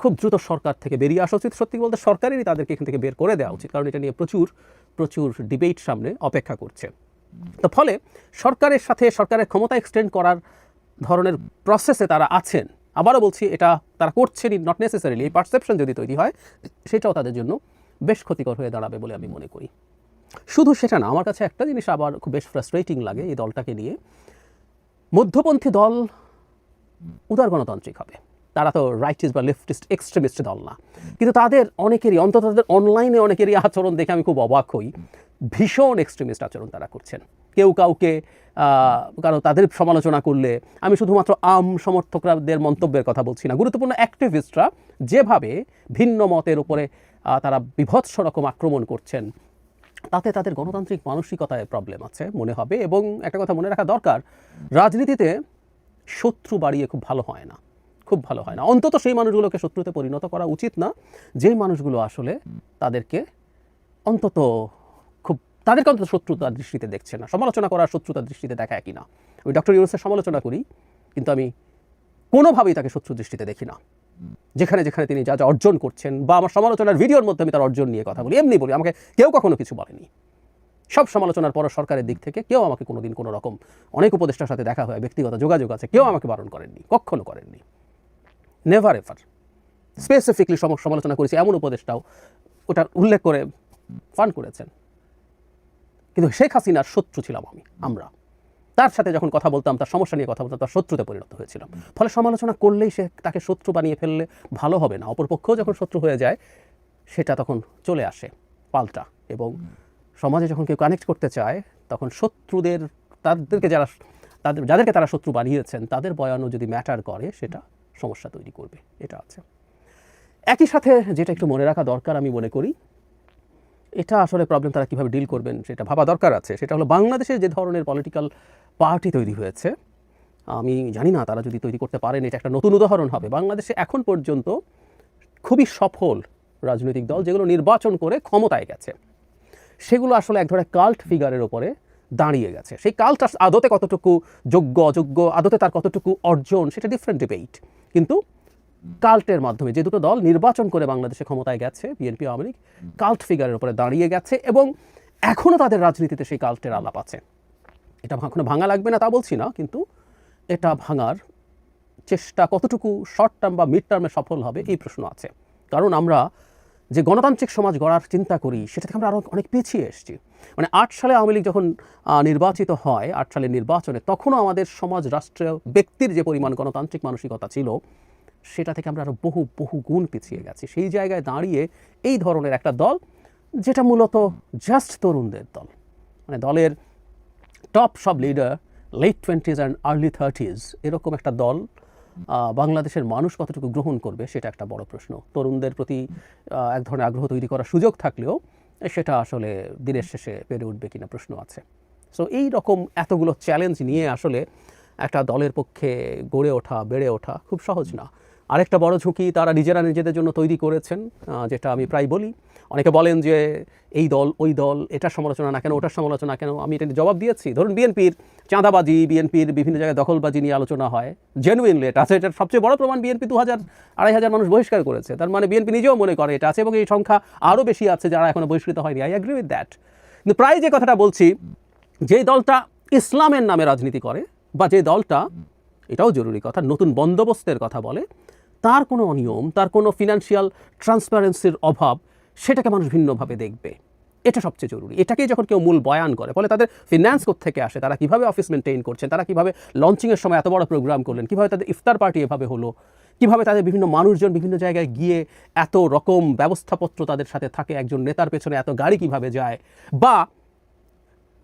খুব দ্রুত সরকার থেকে বেরিয়ে আসা উচিত। সত্যি বলতে সরকারেরই তাদেরকে এখান থেকে বের করে দেওয়া উচিত, কারণ এটা নিয়ে প্রচুর ডিবেট সামনে অপেক্ষা করছে। তো ফলে সরকারের সাথে সরকারের ক্ষমতা এক্সটেন্ড করার ধরনের প্রসেসে তারা আছেন। আবারও বলছি, এটা তারা করছেনই, নট নেসেসারিলি। এই পারসেপশন যদি তৈরি হয়, সেটাও তাদের জন্য বেশ ক্ষতিকর হয়ে দাঁড়াবে বলে আমি মনে করি। শুধু সেটা না, আমার কাছে একটা জিনিস আবার খুব বেশ ফ্রাস্ট্রেটিং লাগে এই দলটাকে নিয়ে। মধ্যপন্থী দল উদার গণতান্ত্রিক হবে, তারা তো রাইটিস্ট বা লেফটিস্ট এক্সট্রিমিস্ট দল না, কিন্তু তাদের অনেকেরই, অন্তত তাদের অনলাইনে অনেকেরই আচরণ দেখে আমি খুব অবাক হই। ভীষণ এক্সট্রিমিস্ট আচরণ তারা করছেন। কেউ কাউকে কারণ তাদের সমালোচনা করলে, আমি শুধুমাত্র সমর্থকদের মন্তব্যের কথা বলছি না, গুরুত্বপূর্ণ অ্যাক্টিভিস্টরা যেভাবে ভিন্ন মতের উপরে তারা বিভৎস রকম আক্রমণ করছেন, তাতে তাদের গণতান্ত্রিক মানসিকতায় প্রবলেম আছে মনে হবে। এবং একটা কথা মনে রাখা দরকার, রাজনীতিতে শত্রু বাড়িয়ে খুব ভালো হয় না, অন্তত সেই মানুষগুলোকে শত্রুতে পরিণত করা উচিত না, যেই মানুষগুলো আসলে তাদেরকে অন্তত শত্রুতার দৃষ্টিতে দেখছে না। সমালোচনা করার শত্রুতার দৃষ্টিতে দেখা একই না। আমি ডক্টর ইউনূসের সমালোচনা করি, কিন্তু আমি কোনোভাবেই তাকে শত্রু দৃষ্টিতে দেখি না। যেখানে যেখানে তিনি যা যা অর্জন করছেন, বা আমার সমালোচনার ভিডিওর মধ্যে আমি তার অর্জন নিয়ে কথা বলি, এমনি বলি, আমাকে কেউ কখনো কিছু বলেনি। সব সমালোচনার পর সরকারের দিক থেকে কেউ আমাকে কোনোদিন কোনো রকম, অনেক উপদেষ্টার সাথে দেখা হয়, ব্যক্তিগত যোগাযোগ আছে, কেউ আমাকে বারণ করেননি, কখনো করেননি, নেভার এভার। স্পেসিফিকলি সমালোচনা করেছি এমন উপদেষ্টাও ওটার উল্লেখ করে ফান করেছেন। কিন্তু শেখ হাসিনার শত্রু ছিলাম আমরা। তার সাথে যখন কথা বলতাম, তার সমস্যা নিয়ে কথা বলতাম, তার শত্রুতে পরিণত হয়েছিলাম। ফলে সমালোচনা করলেই সে তাকে শত্রু বানিয়ে ফেললে ভালো হবে না। অপরপক্ষও যখন শত্রু হয়ে যায়, সেটা তখন চলে আসে পাল্টা। এবং সমাজে যখন কেউ কানেক্ট করতে চায়, তখন শত্রুদের, যাদেরকে তারা শত্রু বানিয়েছেন, তাদের বয়ানও যদি ম্যাটার করে, সেটা সমস্যা তৈরি করবে। এটা আছে। একই সাথে যেটা একটু মনে রাখা দরকার আমি মনে করি, এটা আসলে প্রবলেম তারা কীভাবে ডিল করবেন সেটা ভাবা দরকার আছে। সেটা হলো বাংলাদেশের যে ধরনের পলিটিক্যাল পার্টি তৈরি হয়েছে, আমি জানি না তারা যদি তৈরি করতে পারেন এটা একটা নতুন উদাহরণ হবে। বাংলাদেশে এখন পর্যন্ত খুবই সফল রাজনৈতিক দল যেগুলো নির্বাচন করে ক্ষমতায় গেছে, সেগুলো আসলে এক ধরনের কাল্ট ফিগারের ওপরে দাঁড়িয়ে গেছে। সেই কাল্ট আদতে কতটুকু যোগ্য অযোগ্য, আদতে তার কতটুকু অর্জন, সেটা ডিফারেন্ট ডিবেট। কিন্তু কাল্টের মাধ্যমে যে দুটো দল নির্বাচন করে বাংলাদেশে ক্ষমতায় গেছে, বিএনপি আওয়ামী লীগ, কাল্ট ফিগারের উপরে দাঁড়িয়ে গেছে এবং এখনও তাদের রাজনীতিতে সেই কাল্টের আলাপ আছে। এটা এখনো ভাঙা লাগবে না তা বলছি না, কিন্তু এটা ভাঙার চেষ্টা কতটুকু শর্ট টার্ম বা মিড টার্মে সফল হবে এই প্রশ্ন আছে। কারণ আমরা যে গণতান্ত্রিক সমাজ গড়ার চিন্তা করি সেটা থেকে আমরা আরও অনেক পিছিয়ে এসেছি। মানে 8 সালে আওয়ামী লীগ যখন নির্বাচিত হয়, 8 সালের নির্বাচনে, তখনও আমাদের সমাজ রাষ্ট্রীয় ব্যক্তির যে পরিমাণ গণতান্ত্রিক মানসিকতা ছিল সেটা থেকে আমরা আরও বহু গুণ পিছিয়ে গেছি। সেই জায়গায় দাঁড়িয়ে এই ধরনের একটা দল, যেটা মূলত জাস্ট তরুণদের দল, মানে দলের টপ সব leader late 20s and early 30s, এরকম একটা দল বাংলাদেশের মানুষ কতটুকু গ্রহণ করবে সেটা একটা বড় প্রশ্ন। তরুণদের প্রতি এক ধরনের আগ্রহ তৈরি করার সুযোগ থাকলেও সেটা আসলে দিনের শেষে পেরে উঠবে কিনা প্রশ্ন আছে। সো এই রকম এতগুলো চ্যালেঞ্জ নিয়ে আসলে একটা দলের পক্ষে গড়ে ওঠা, বেড়ে ওঠা খুব সহজ না। আরেকটা বড় ঝুঁকি তারা নিজেরা নিজেদের জন্য তৈরি করেছেন, যেটা আমি প্রায় বলি। অনেকে বলেন যে এই দল ওই দল, এটার সমালোচনা না কেন, ওটার সমালোচনা কেন। আমি এটা জবাব দিয়েছি। ধরুন বিএনপির চাঁদাবাজি, বিএনপির বিভিন্ন জায়গায় দখলবাজি নিয়ে আলোচনা হয়, জেনুইনলি এটা আছে। এটার সবচেয়ে বড় প্রমাণ বিএনপি 2000-2500 মানুষ বহিষ্কার করেছে। তার মানে বিএনপি নিজেও মনে করে এটা আছে এবং এই সংখ্যা আরও বেশি আছে যারা এখনো বহিষ্কৃত হয়নি। I agree with that. কিন্তু প্রায় যে কথাটা বলছি, যে দলটা ইসলামের নামে রাজনীতি করে বা যে দলটা, এটাও জরুরি কথা, নতুন বন্দোবস্তের কথা বলে, তার কোনো অনিয়ম, তার কোনো ফিনান্সিয়াল ট্রান্সপারেন্সির অভাব, সেটাকে মানুষ ভিন্নভাবে দেখবে। এটা সবচেয়ে জরুরি। এটাকেই যখন কেউ মূল বয়ান করে, ফলে তাদের ফিনান্স কোত্থেকে আসে, তারা কীভাবে অফিস মেনটেইন করছেন, তারা কীভাবে লঞ্চিংয়ের সময় এত বড় প্রোগ্রাম করলেন, কীভাবে তাদের ইফতার পার্টি এভাবে হলো, কীভাবে তাদের বিভিন্ন মানুষজন বিভিন্ন জায়গায় গিয়ে এত রকম ব্যবস্থাপত্র তাদের সাথে থাকে, একজন নেতার পেছনে এত গাড়ি কীভাবে যায়, বা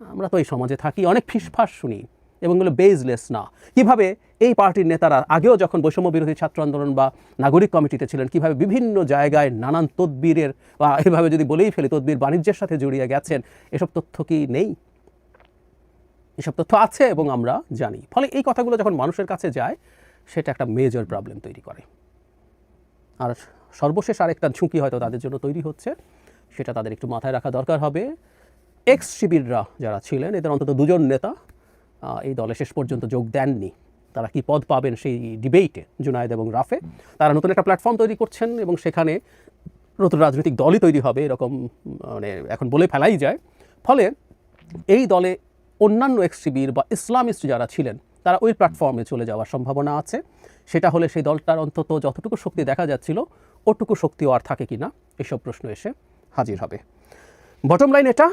আমরা তো এই সমাজে থাকি, অনেক ফিসফাস শুনি এবং এগুলো বেজলেস না। কিভাবে এই পার্টির নেতারা আগেও যখন বৈষম্য বিরোধী ছাত্র আন্দোলন বা নাগরিক কমিটিতে ছিলেন, কিভাবে বিভিন্ন জায়গায় নানান তদবিরের, বা এভাবে যদি বলেই ফেলি তদবির বাণিজ্যের সাথে জড়িয়ে গেছেন, এসব তথ্য কি নেই? এসব তথ্য আছে এবং আমরা জানি। ফলে এই কথাগুলো যখন মানুষের কাছে যায়, সেটা একটা মেজর প্রবলেম তৈরি করে। আর সর্বশেষ আরেকটা ঝুঁকি হয়তো তাদের জন্য তৈরি হচ্ছে, সেটা তাদের একটু মাথায় রাখা দরকার হবে। এক্স শিবিররা যারা ছিলেন, এদের অন্তত 2 জন নেতা এই দলে শেষ পর্যন্ত যোগ দেননি। তারা কি পদ পাবেন সেই ডিবেটে, জুনায়েদ এবং রাফে, তারা নতুন একটা প্ল্যাটফর্ম তৈরি করছেন এবং সেখানে নতুন রাজনৈতিক দলই তৈরি হবে, এরকম মানে এখন বলে ফেলাই যায়। ফলে এই দলে অন্যান্য এক্স শিবির বা ইসলামিস্ট যারা ছিলেন, তারা ওই প্ল্যাটফর্মে চলে যাওয়ার সম্ভাবনা আছে। সেটা হলে সেই দলটার অন্তত যতটুকু শক্তি দেখা যাচ্ছিল, ওটুকু শক্তিও আর থাকে কি না, এসব প্রশ্ন এসে হাজির হবে। বটম লাইন এটা,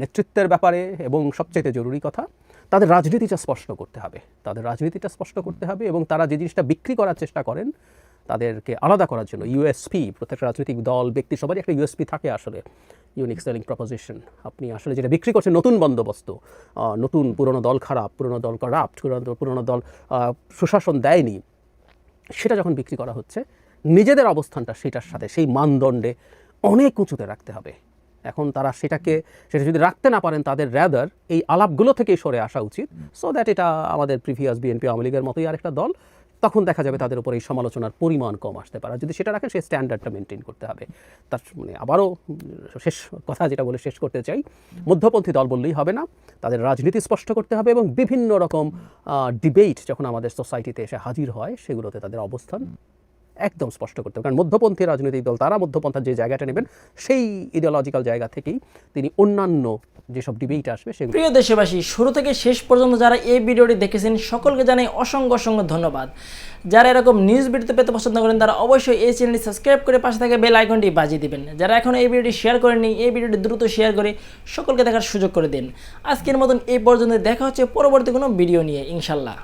নেতৃত্বের ব্যাপারে এবং সবচাইতে জরুরি কথা, তাদের রাজনীতিটা স্পষ্ট করতে হবে। তাদের রাজনীতিটা স্পষ্ট করতে হবে এবং তারা যে জিনিসটা বিক্রি করার চেষ্টা করেন, তাদেরকে আলাদা করার জন্য ইউএসপি, প্রত্যেকটা রাজনৈতিক দল, ব্যক্তি, সবারই একটা ইউএসপি থাকে আসলে, ইউনিক সেলিং প্রপোজিশন। আপনি আসলে যেটা বিক্রি করছেন নতুন বন্দোবস্ত, নতুন, পুরনো দল খারাপ, পুরনো দল কারাপ্ট, পুরনো দল সুশাসন দেয়নি, সেটা যখন বিক্রি করা হচ্ছে, নিজেদের অবস্থানটা সেটার সাথে, সেই মানদণ্ডে অনেক উঁচুতে রাখতে হবে। এখন তারা সেটা যদি রাখতে না পারেন, তাদের র্যাদার এই আলাপগুলো থেকেই সরে আসা উচিত, সো দ্যাট এটা আমাদের প্রিভিয়াস বিএনপি আওয়ামী লীগের মতোই আরেকটা দল, তখন দেখা যাবে তাদের উপর এই সমালোচনার পরিমাণ কম আসতে পারে। যদি সেটা রাখেন, সেই স্ট্যান্ডার্ডটা মেনটেন করতে হবে। তার মানে আবারও শেষ কথা যেটা বলে শেষ করতে চাই, মধ্যপন্থী দল বললেই হবে না, তাদের রাজনীতি স্পষ্ট করতে হবে এবং বিভিন্ন রকম ডিবেট যখন আমাদের সোসাইটিতে এসে হাজির হয়, সেগুলোতে তাদের অবস্থান একদম স্পষ্ট করতে হবে। কারণ মধ্যপন্থী রাজনৈতিক দল, তারা মধ্যপন্থার যে জায়গাটা নেবেন, সেই ইডিওলজিক্যাল জায়গা থেকেই তিনি অন্যান্য যেসব ডিবেট আসবে সেগুলো। প্রিয় দেশবাসী, শুরু থেকে শেষ পর্যন্ত যারা এই ভিডিওটি দেখেছেন, সকলকে জানাই অসংখ্য ধন্যবাদ। যারা এরকম নিউজ ভিডিওতে পেতে পছন্দ করেন, তারা অবশ্যই এই চ্যানেলটি সাবস্ক্রাইব করে পাশে থাকা বেল আইকনটি বাজিয়ে দিবেন। যারা এখনও এই ভিডিওটি শেয়ার করেননি, এই ভিডিওটি দ্রুত শেয়ার করে সকলকে দেখার সুযোগ করে দিন। আজকের মতন এই পর্যন্ত, দেখা হচ্ছে পরবর্তী কোনো ভিডিও নিয়ে, ইনশাল্লাহ।